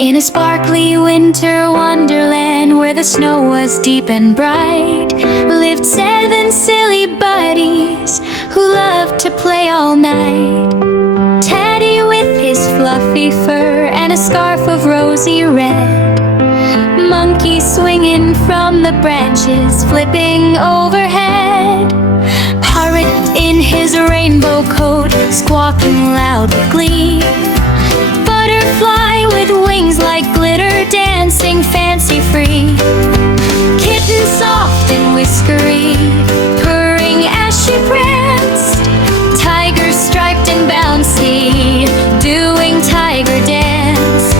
In a sparkly winter wonderland where the snow was deep and bright, lived 7 silly buddies who loved to play all night. Teddy with his fluffy fur and a scarf of rosy red, Monkey swinging from the branches, flipping overhead, Parrot in his rainbow coat, squawking loud with glee, Butterfly with wings like glitter, dancing fancy-free, Kitten soft and whiskery, purring as she pranced, Tiger striped and bouncy, doing tiger dance,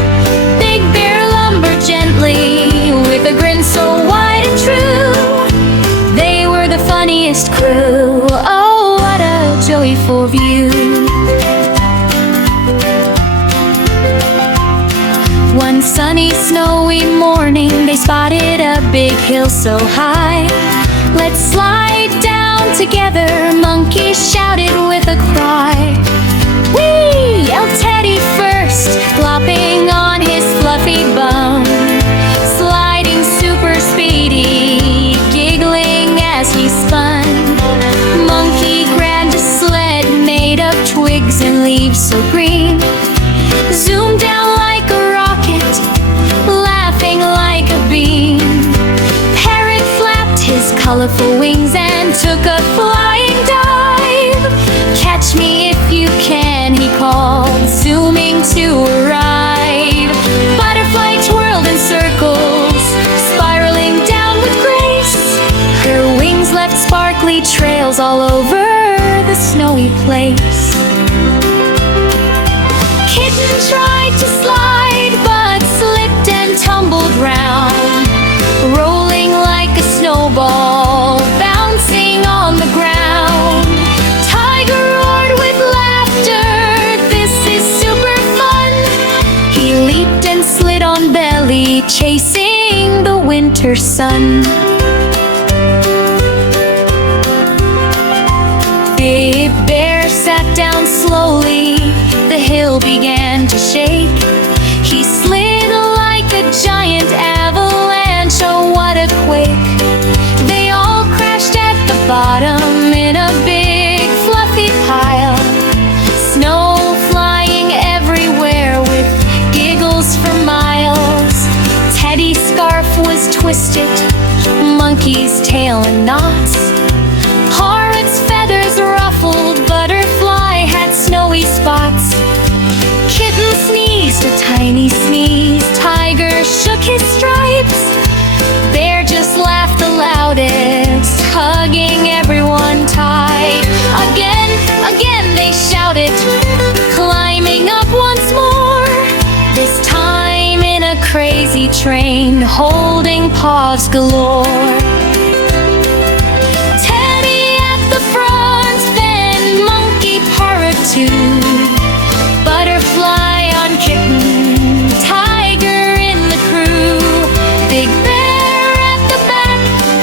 Big Bear lumbered gently with a grin so wide and true. They were the funniest crew. Oh, what a joyful view. One sunny, snowy morning, they spotted a big hill so high. Let's slide down together, Monkey shouted with a cry. Whee! Yelled Teddy first, flopping on his fluffy bum, sliding super speedy, giggling as he spun. Monkey grabbed a sled made of twigs and leaves so green, zoomed down like a rocket, laughing like a beam. Parrot flapped his colorful wings and took a flying dive. Catch me if you can, he called, zooming to arrive. Butterfly twirled in circles, spiraling down with grace. Her wings left sparkly trails all over the snowy place. Kitten tried to slide, but slipped and tumbled round, rolling like a snowball, bouncing on the ground. Tiger roared with laughter, this is super fun. He leaped and slid on belly, chasing the winter sun. Big Bear sat down slowly, the hill began to shake. He slid like a giant avalanche, oh what a quake. They all crashed at the bottom in a big fluffy pile, snow flying everywhere with giggles for miles. Teddy's scarf was twisted, Monkey's tail in knots, Parrot's feathers ruffled, Butterfly had snowy spots. Kitten sneezed a tiny sneeze, Tiger shook his stripes, Bear just laughed the loudest, hugging everyone tight. Again, again they shouted, climbing up once more, this time in a crazy train, holding paws galore. Teddy at the front, then Monkey, Parrot too, Butterfly on Kitten, Tiger in the crew, Big Bear at the back,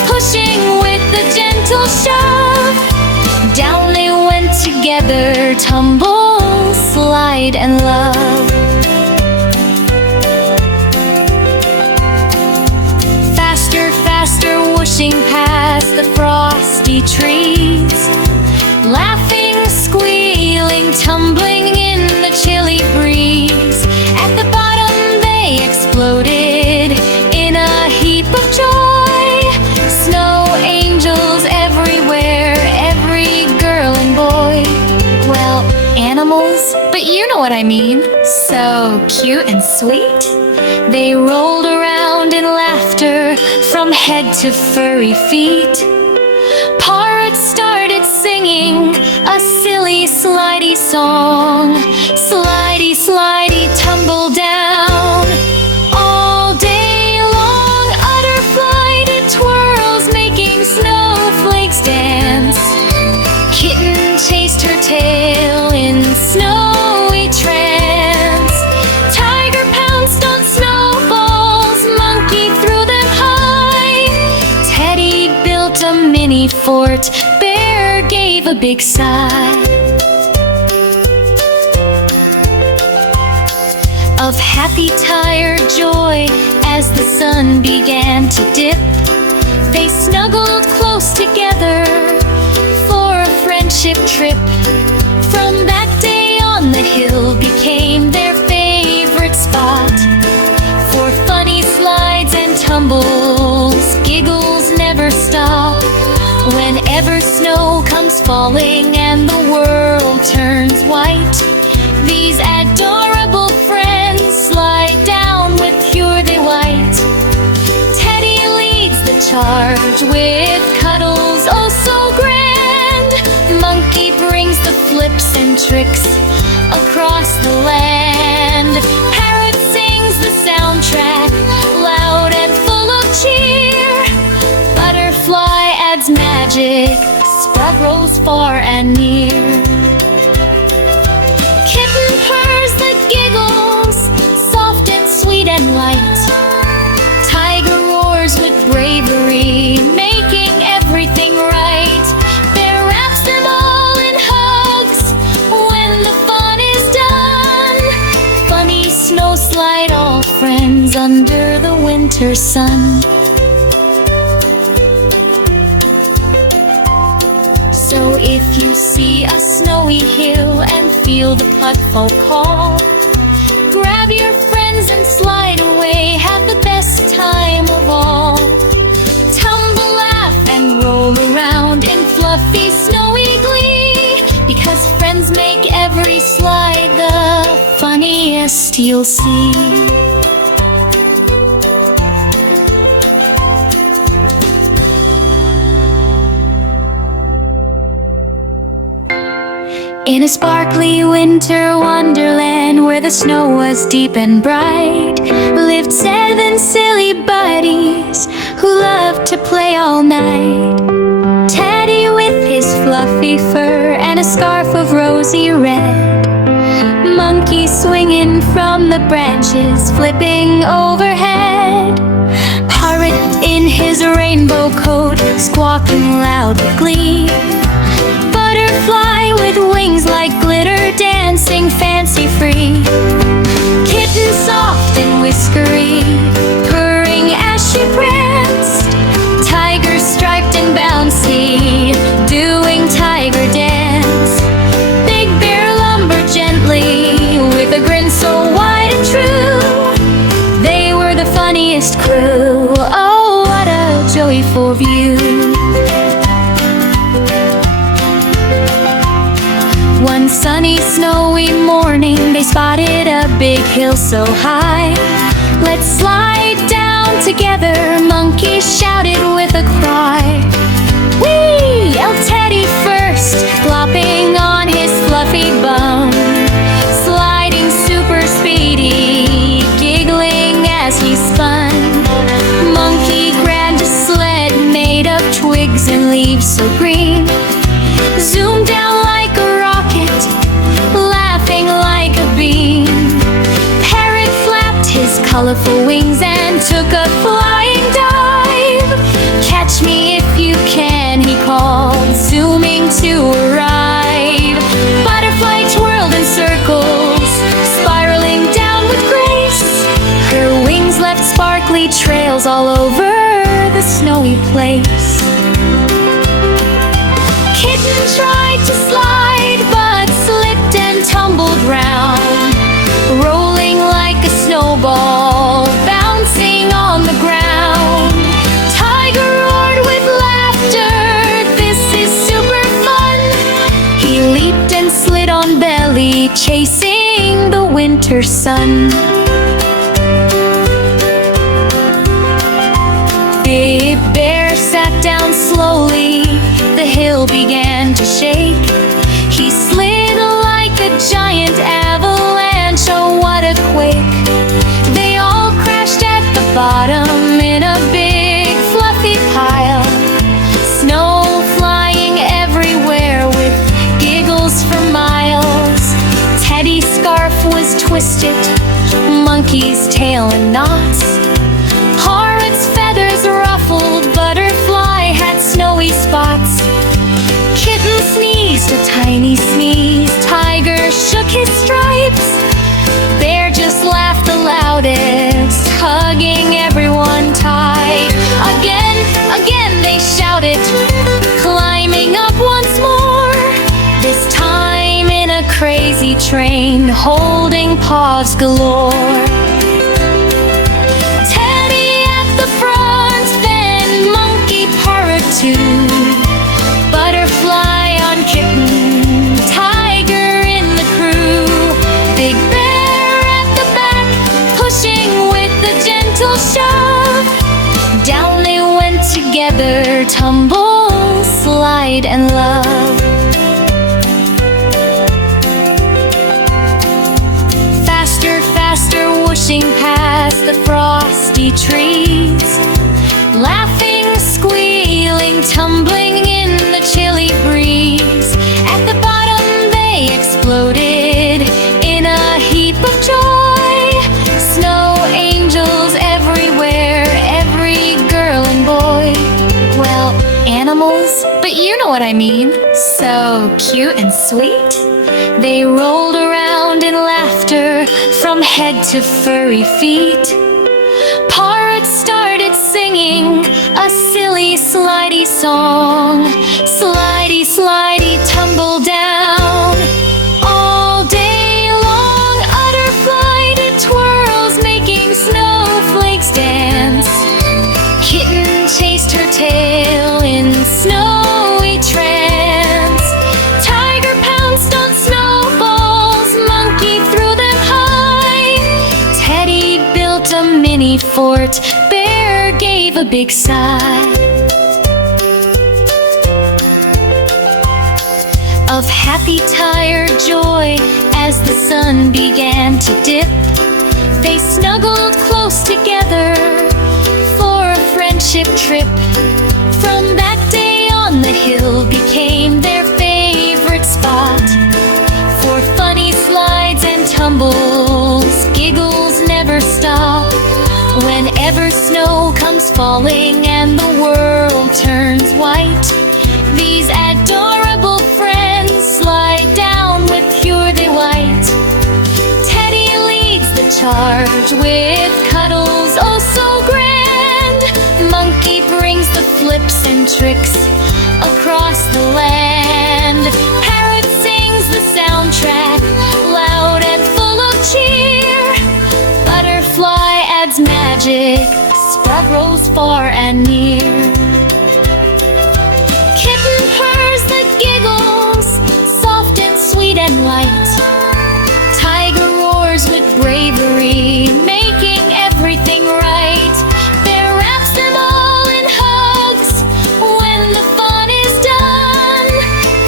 pushing with a gentle shove. Down they went together, tumble, slide, and love. Faster, faster, whooshing past the frosty trees, laughing, squealing, tumbling in the chilly breeze. At the bottom they exploded in a heap of joy. Snow angels everywhere, every girl and boy. Well, animals, but you know what I mean. So cute and sweet. They rolled around in laughter from head to furry feet. Parrot started singing a silly slidey song. Slidey, slidey, tumble down. All day long, Butterfly did twirls, making snowflakes dance. Kitten chased her tail in snowy trance. Tiger pounced on snowballs, Monkey threw them high. Teddy built a mini fort, Bear gave a big sigh. Of happy, tired joy as the sun began to dip. They snuggled close together for a friendship trip. From that day on, the hill became their favorite spot for funny slides and tumbles. Giggles never stop whenever snow comes falling and the world turns white. These adorable friends slide down with pure delight. Teddy leads the charge with cuddles oh so grand. Monkey brings the flips and tricks across the land. Parrot sings the soundtrack loud and full of cheer. Butterfly adds magic, spark grows far and near. Kitten purrs the giggles, soft and sweet and light. Tiger roars with bravery, making everything right. Bear wraps them all in hugs when the fun is done. Funny snow slide all friends under the winter sun. So if you see a snowy hill and feel the putfall call, grab your friends and slide away, have the best time of all. Tumble, laugh, and roll around in fluffy, snowy glee, because friends make every slide the funniest you'll see. In a sparkly winter wonderland where the snow was deep and bright, lived 7 silly buddies who loved to play all night. Teddy with his fluffy fur and a scarf of rosy red, Monkey swinging from the branches, flipping overhead. Parrot in his rainbow coat, squawking loud with glee. Butterfly with wings like glitter, dancing fancy-free. Kitten soft and whiskery, purring as she pranced. Tiger striped and bouncy, doing tiger dance. Big bear lumbered gently, with a grin so wide and true. They were the funniest crew, oh what a joyful view. One sunny, snowy morning, they spotted a big hill so high. Let's slide down together, Monkey shouted with a cry. Whee! Yelled Teddy first, flopping on his fluffy bum, sliding super speedy, giggling as he spun. Monkey grabbed a sled made of twigs and leaves so green, zoomed down like a rocket, laughing like a beam. Parrot flapped his colorful wings and took a flying dive. Catch me if you can, he called, zooming to arrive. Butterfly twirled in circles, spiraling down with grace. Her wings left sparkly trails all over the snowy place. Kitten tried to slide, but slipped and tumbled round, rolling like a snowball, bouncing on the ground. Tiger roared with laughter, this is super fun. He leaped and slid on belly, chasing the winter sun. Big Bear sat down slowly, the hill began to shake. He slid like a giant avalanche, oh what a quake. They all crashed at the bottom in a big fluffy pile, snow flying everywhere with giggles for miles. Teddy's scarf was twisted, Monkey's tail in knots. Parrot's feathers ruffled, Butterfly had snowy spots. Kitten sneezed a tiny sneeze, Tiger shook his stripes. Bear just laughed a paws galore. Teddy at the front, then monkey, parrot too. Butterfly on kitten, tiger in the crew. Big bear at the back, pushing with a gentle shove. Down they went together, tumble, slide, and love. Faster, faster, whooshing past the frosty trees. Laughing, squealing, tumbling in the chilly breeze. At the bottom they exploded in a heap of joy. Snow angels everywhere, every girl and boy. Well, animals, but you know what I mean. So cute and sweet. They rolled around in laughter from head to furry feet. Parrot started singing a silly slidey song. Slidey, slidey, tumble down. All day long, butterfly did twirls, making snowflakes dance. Kitten chased her tail in snowy trance. Tiger pounced on snowballs, monkey threw them high. Teddy built a mini fort, bear gave a big sigh. Of happy, tired joy as the sun began to dip, they snuggled close together for a friendship trip. From that day on, the hill became their favorite spot for funny slides and tumbles. Giggles never stop. Whenever snow comes falling and the world turns white, these adorable friends slide down with pure delight. Teddy leads the charge with cuddles oh so grand. Monkey brings the flips and tricks across the land. Parrot sings the soundtrack loud and full of cheer. Butterfly adds magic, spark grows far and near. Kitten purrs the giggles, soft and sweet and light. Tiger roars with bravery, making everything right. Bear wraps them all in hugs when the fun is done.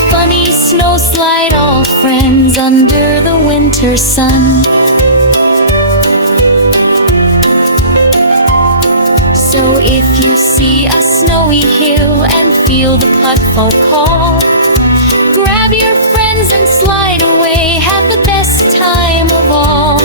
Funny snow slide, all friends under the winter sun. So if you see a snowy hill and feel the putfall call, grab your friends and slide away, have the best time of all.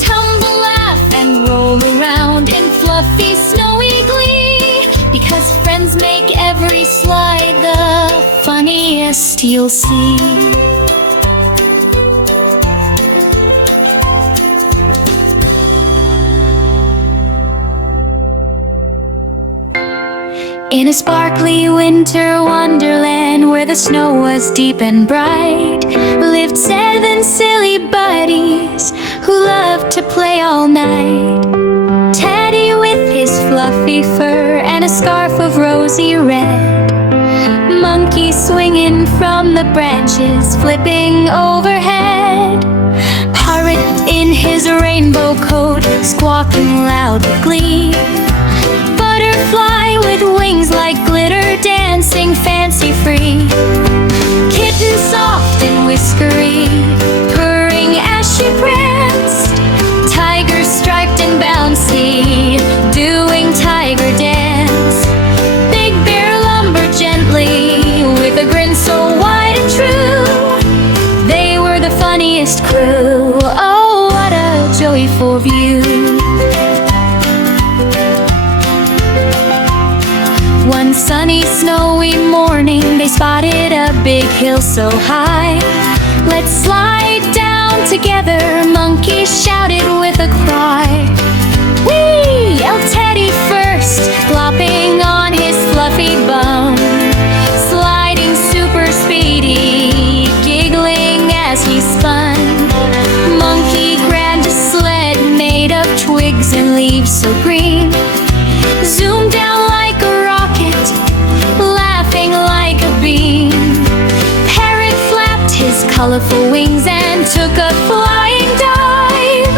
Tumble, laugh, and roll around in fluffy, snowy glee, because friends make every slide the funniest you'll see. In a sparkly winter wonderland where the snow was deep and bright, lived 7 silly buddies who loved to play all night. Teddy with his fluffy fur and a scarf of rosy red, Monkey swinging from the branches, flipping overhead, Parrot in his rainbow coat, squawking loud with glee, Butterfly with wings like glitter, dancing fancy-free, Kitten soft and whiskery, purring as she pranced, Tiger striped and bouncy, doing tiger dance, Big Bear lumbered gently with a grin so wide and true. They were the funniest crew. Oh, what a joyful view. One sunny, snowy morning, they spotted a big hill so high. Let's slide down together, Monkey shouted with a cry. Whee! Yelled Teddy first, flopping on his fluffy bum, sliding super speedy, giggling as he spun. Monkey so green. Zoomed down like a rocket, laughing like a beam. Parrot flapped his colorful wings and took a flying dive.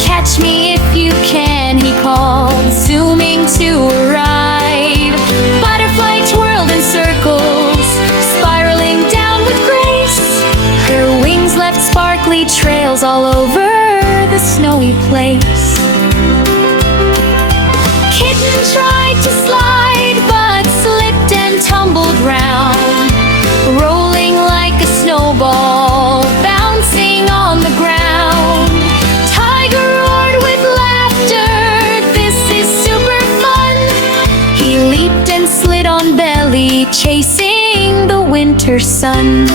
Catch me if you can, he called, zooming to arrive. Butterfly twirled in circles, spiraling down with grace. Her wings left sparkly trails all over the snowy place. Kitten tried to slide, but slipped and tumbled round, rolling like a snowball, bouncing on the ground. Tiger roared with laughter, this is super fun. He leaped and slid on belly, chasing the winter sun.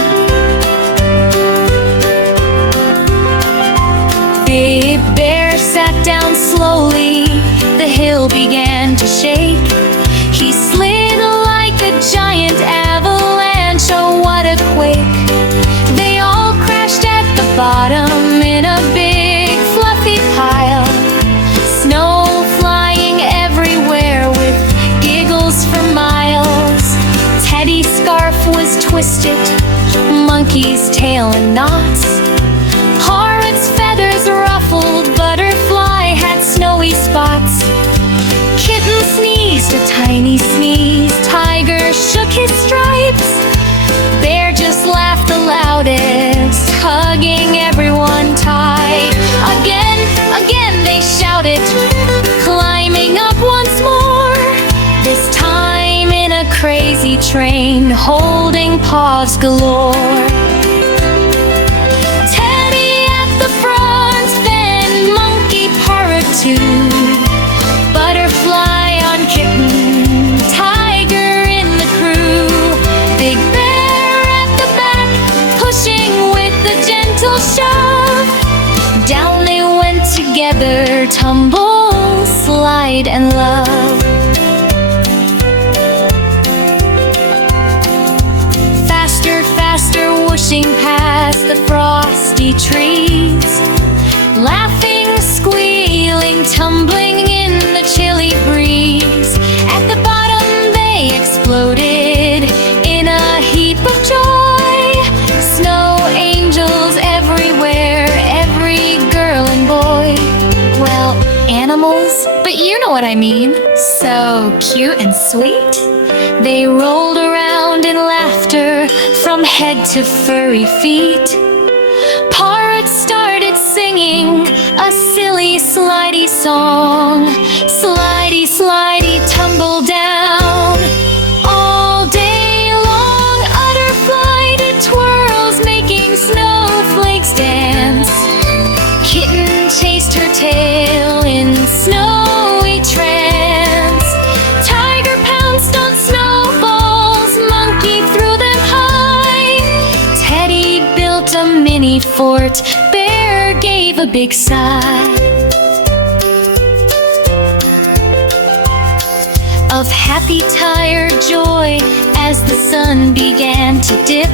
Big Bear sat down slowly, the hill began to shake. He slid like a giant avalanche, oh what a quake. They all crashed at the bottom in a big fluffy pile. Snow flying everywhere with giggles for miles. Teddy's scarf was twisted, Monkey's tail in knots. Parrot's feathers ruffled, Butterfly had snowy spots. Kitten sneezed a tiny sneeze, Tiger shook his stripes. Bear just laughed the loudest, hugging everyone tight. Again, again they shouted, climbing up once more. This time in a crazy train, holding paws galore. Butterfly on Kitten, Tiger in the crew. Big Bear at the back, pushing with a gentle shove. Down they went together, tumble, slide, and love. Faster, faster, whooshing past the frosty trees. Laughing, squealing, tumbling in the chilly breeze. At the bottom they exploded in a heap of joy. Snow angels everywhere, every girl and boy. Well, animals, but you know what I mean. So cute and sweet. They rolled around in laughter from head to furry feet. Parrot started singing a silly slidey song. Slidey, slidey, tumble down. All day long, utter flighted twirls, making snowflakes dance. Kitten chased her tail in snowy trance. Tiger pounced on snowballs, Monkey threw them high. Teddy built a mini fort, Bear gave a big sigh. Of happy, tired joy as the sun began to dip,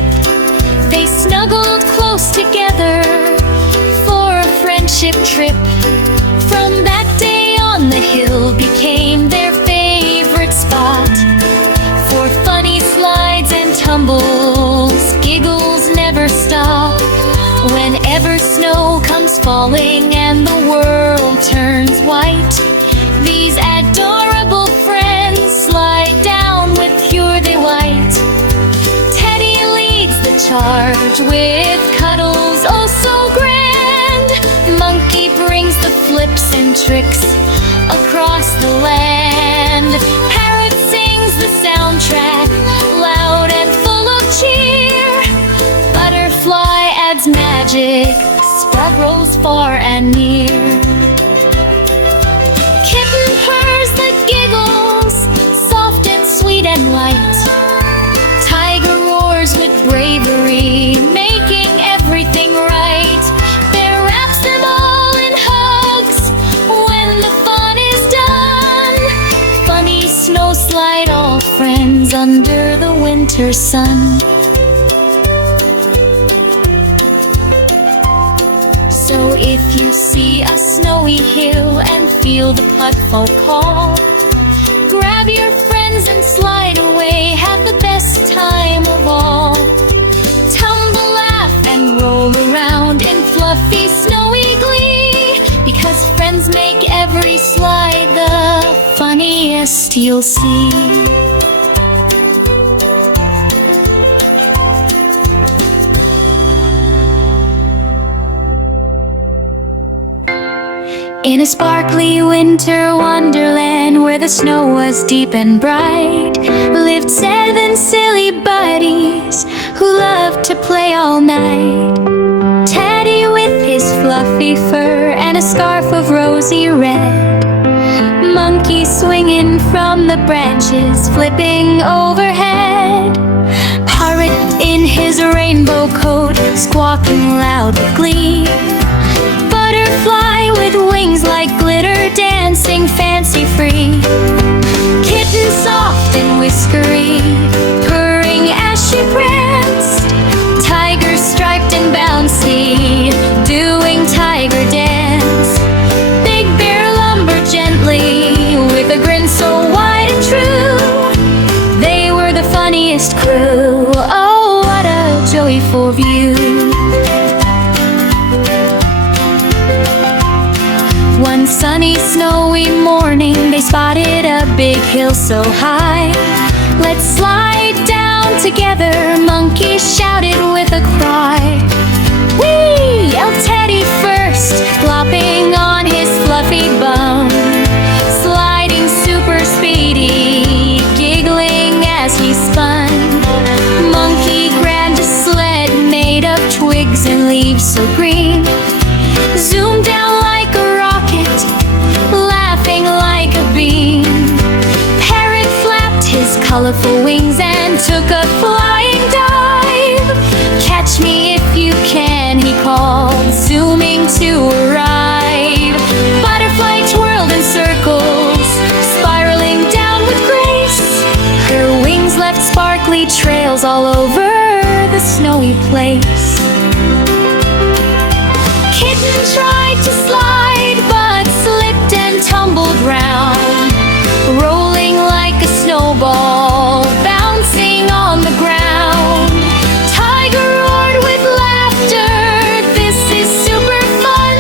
they snuggled close together for a friendship trip. From that day on, the hill became their favorite spot. For funny slides and tumbles, giggles never stop. Whenever snow comes falling and the world turns white, these adorable friends slide down with pure delight. Teddy leads the charge with cuddles oh so grand. Monkey brings the flips and tricks across the land. Parrot sings the soundtrack loud and full of cheer. Butterfly adds magic, spread grows far and near. Kitten purrs the giggles, soft and sweet and light. Tiger roars with bravery, making everything right. Bear wraps them all in hugs when the fun is done. Funny snow slide, all friends under the winter sun. So if you see a snowy snowy hill and feel the puddle call. Grab your friends and slide away, have the best time of all. Tumble, laugh, and roll around in fluffy, snowy glee, because friends make every slide the funniest you'll see. In a sparkly winter wonderland where the snow was deep and bright, lived 7 silly buddies who loved to play all night. Teddy with his fluffy fur and a scarf of rosy red, Monkey swinging from the branches, flipping overhead. Parrot in his rainbow coat, squawking loud with glee. Butterfly with wings like glitter, dancing fancy-free. Kitten soft and whiskery, purring as she pranced. Tiger striped and bouncy, doing tiger dance. Big bear lumbered gently, with a grin so wide and true. They were the funniest crew, oh what a joyful view. One sunny, snowy morning, they spotted a big hill so high. Let's slide down together, Monkey shouted with a cry. Whee! Yelled Teddy first, flopping on his fluffy bum, sliding super speedy, giggling as he spun. Monkey grabbed a sled made of twigs and leaves so green, zoomed down like a rocket, laughing like a beam. Parrot flapped his colorful wings and took a flying dive. Catch me if you can, he called, zooming to arrive. Butterfly twirled in circles, spiraling down with grace. Her wings left sparkly trails all over the snowy place. Kitten tried to slide, but slipped and tumbled round, rolling like a snowball, bouncing on the ground. Tiger roared with laughter, this is super fun.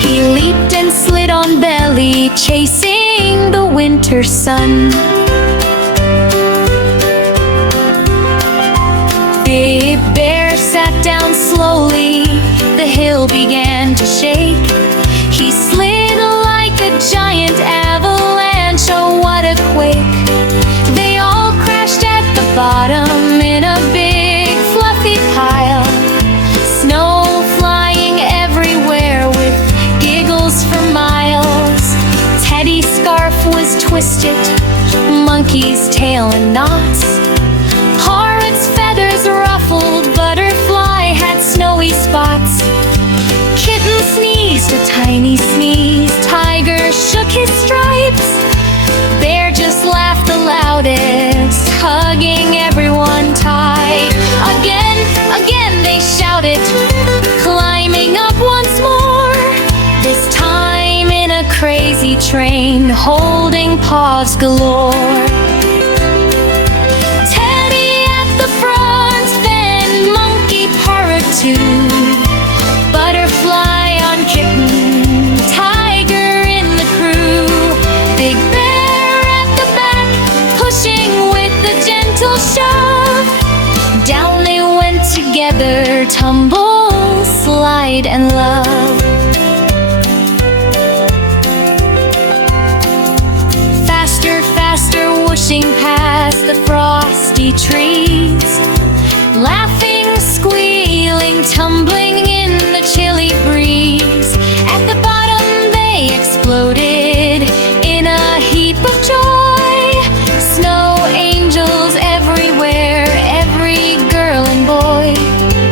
He leaped and slid on belly, chasing the winter sun. Big Bear sat down slowly, the hill began to shake. He slid like a giant avalanche, oh what a quake. They all crashed at the bottom in a big fluffy pile, snow flying everywhere with giggles for miles. Teddy's scarf was twisted, Monkey's tail in knots. Parrot's feathers ruffled, Butterfly had snowy spots. Kitten sneezed a tiny sneeze, Tiger shook his stripes. Bear just laughed the loudest, hugging everyone tight. Again, again they shouted, climbing up once more, this time in a crazy train, holding paws galore. Teddy at the front, then Monkey, Parrot too. Butterfly on Kitten, Tiger in the crew. Big Bear at the back, pushing with a gentle shove. Down they went together, tumble, slide, and love. Faster, faster, whooshing past the frosty trees, laughing, squealing, tumbling in the chilly breeze. At the bottom they exploded in a heap of joy. Snow angels everywhere, every girl and boy.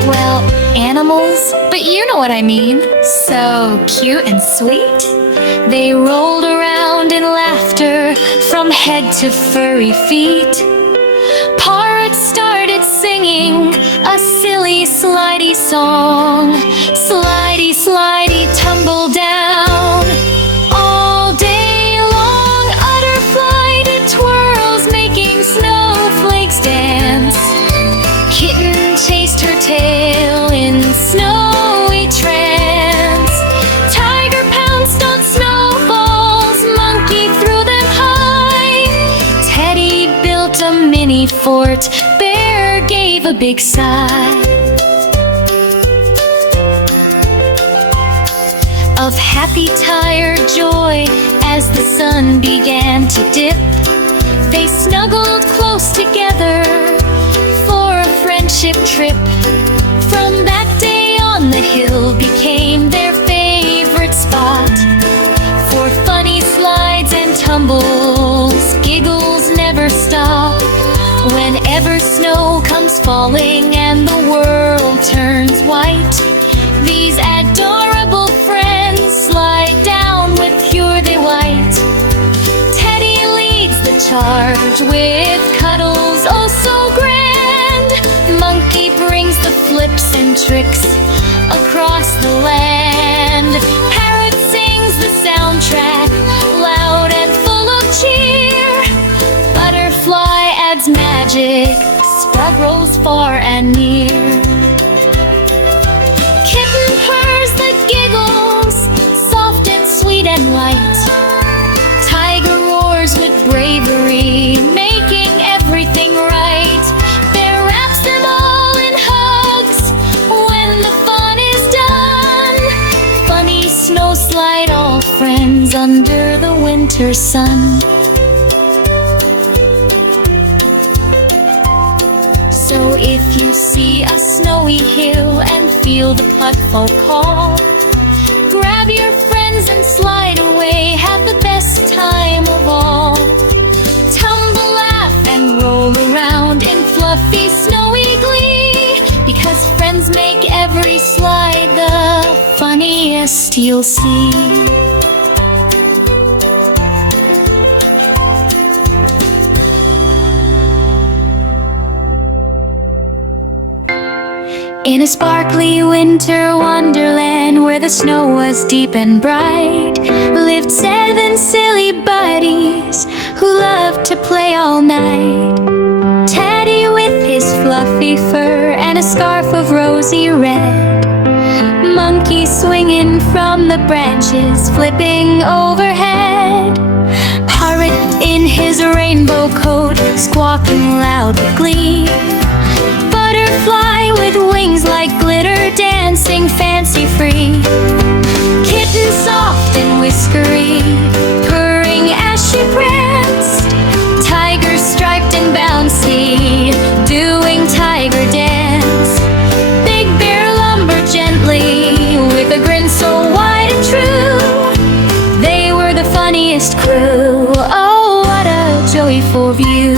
Well, animals, but you know what I mean. So cute and sweet. They rolled around in laughter from head to furry feet. Parrot started singing a silly slidey song. Slidey, slidey, tumble down. funny fort. Bear gave a big sigh of happy, tired joy as the sun began to dip. They snuggled close together for a friendship trip. From that day on, the hill became their favorite spot for funny slides and tumbles. Giggles never stop whenever snow comes falling and the world turns white. These adorable friends slide down with pure delight. Teddy leads the charge with cuddles oh so grand. Monkey brings the flips and tricks across the land. Parrot sings the soundtrack loud and full of cheer. Butterfly adds magic, spark grows far and near. Kitten purrs the giggles, soft and sweet and light. Tiger roars with bravery, making everything right. Bear wraps them all in hugs when the fun is done. Funny snow slide all friends under the winter sun. So if you see a snowy hill and feel the putfall call, grab your friends and slide away, have the best time of all. Tumble, laugh, and roll around in fluffy, snowy glee, because friends make every slide the funniest you'll see. In a sparkly winter wonderland where the snow was deep and bright, lived 7 silly buddies who loved to play all night. Teddy with his fluffy fur and a scarf of rosy red, Monkey swinging from the branches, flipping overhead. Parrot in his rainbow coat, squawking loud with glee. Butterfly with wings like glitter, dancing fancy-free. Kitten soft and whiskery, purring as she pranced. Tiger striped and bouncy, doing tiger dance. Big bear lumbered gently, with a grin so wide and true. They were the funniest crew, oh what a joyful view.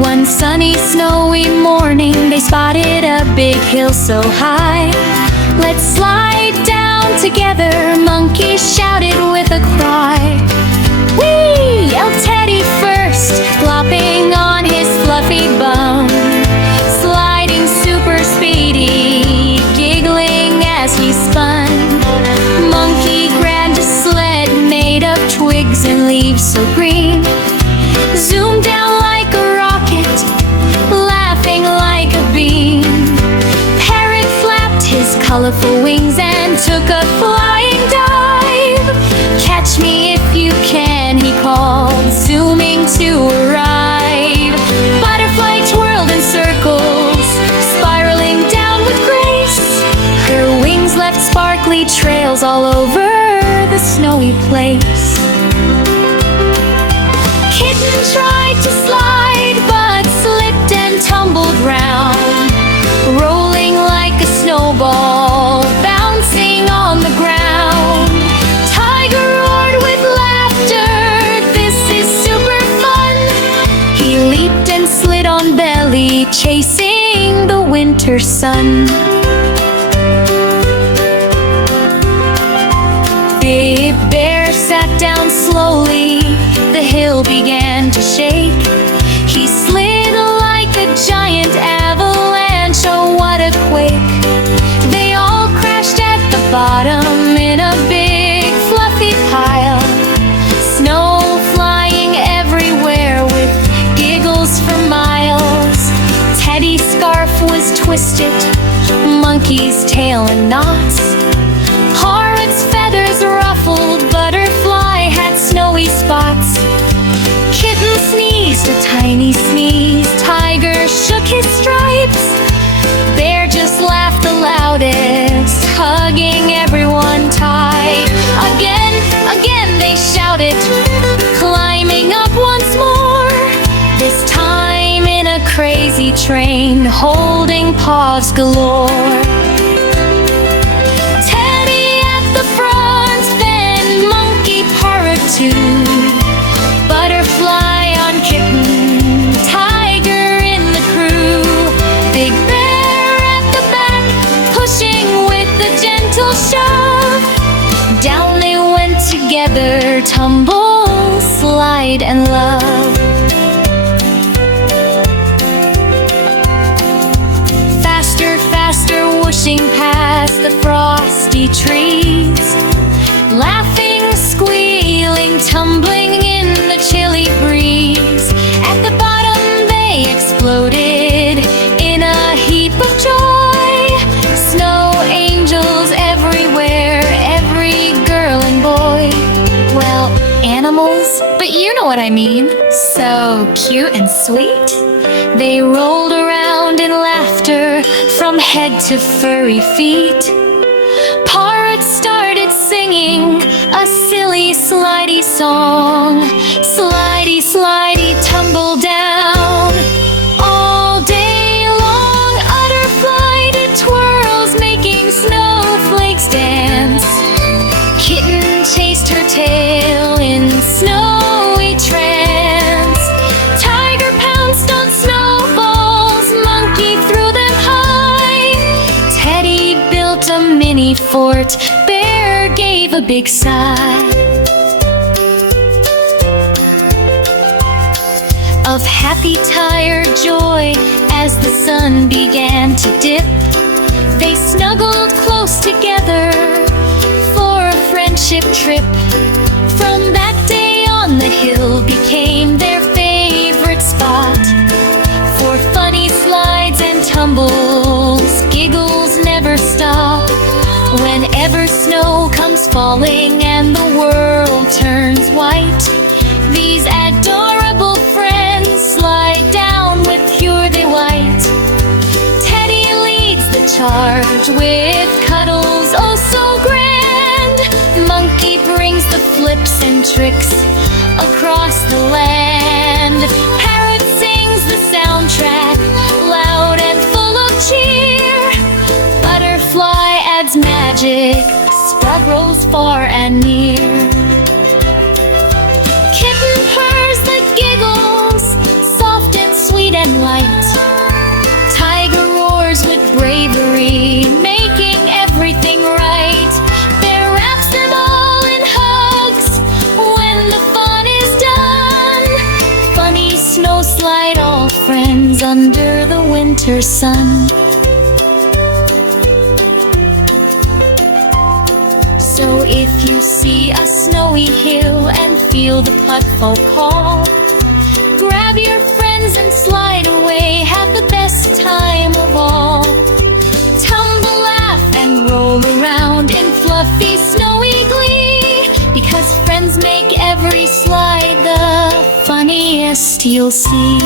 One sunny, snowy morning, they spotted a big hill so high. Let's slide down together, Monkey shouted with a cry. Whee! Yelled Teddy first, flopping on his fluffy bum, sliding super speedy, giggling as he spun. Monkey grabbed a sled made of twigs and leaves so green, zoomed down like a rocket, laughing like a beam. Parrot flapped his colorful wings and took a flying dive. Catch me if you can, he called, zooming to arrive. Butterfly twirled in circles, spiraling down with grace. Her wings left sparkly trails all over the snowy place. Kitten tried to slide, but slipped and tumbled round, rolling like a snowball, bouncing on the ground. Tiger roared with laughter, this is super fun. He leaped and slid on belly, chasing the winter sun. Big Bear sat down slowly, the hill began to shake. He slid like a giant avalanche, oh what a quake. They all crashed at the bottom in a big fluffy pile. Snow flying everywhere with giggles for miles. Teddy's scarf was twisted, Monkey's tail in knots. Parrot's feathers ruffled, Butterfly had snowy spots. Bunny sneezed, Tiger shook his stripes, Bear just laughed the loudest, hugging everyone tight. Again, again they shouted, climbing up once more, this time in a crazy train, holding paws galore. Teddy at the front, then Monkey, Parrot too, Butterfly on Kitten, Tiger in the crew, Big Bear at the back, pushing with a gentle shove. Down they went together, tumble, slide, and love. Faster, faster, whooshing past the frosty trees, laughing, squealing, tumbling in the chilly breeze. At the bottom they exploded in a heap of joy. Snow angels everywhere, every girl and boy. Well, animals, but you know what I mean. So cute and sweet. They rolled around in laughter from head to furry feet. Parrot started singing a silly slidey song. Slidey, slidey, tumble down. All day long, Butterfly did twirls, making snowflakes dance. Kitten chased her tail in snowy trance. Tiger pounced on snowballs, Monkey threw them high. Teddy built a mini fort, Bear gave a big sigh. Of happy, tired joy as the sun began to dip, they snuggled close together for a friendship trip. From that day on, the hill became their favorite spot for funny slides and tumbles. Giggles never stop. Whenever snow comes falling and the world turns white, these adorable friends slide down with pure delight. Teddy leads the charge with cuddles oh so grand. Monkey brings the flips and tricks across the land. Parrot sings the soundtrack loud and full of cheer. Butterfly adds magic, spread grows far and near. Kitten purrs the giggles, soft and sweet and light. Tiger roars with bravery, making everything right. Bear wraps them all in hugs when the fun is done. Funny snow slide, all friends under the winter sun. So if you see a snowy hill and feel the putfall call, grab your friends and slide away, have the best time of all. Tumble, laugh, and roll around in fluffy, snowy glee, because friends make every slide the funniest you'll see.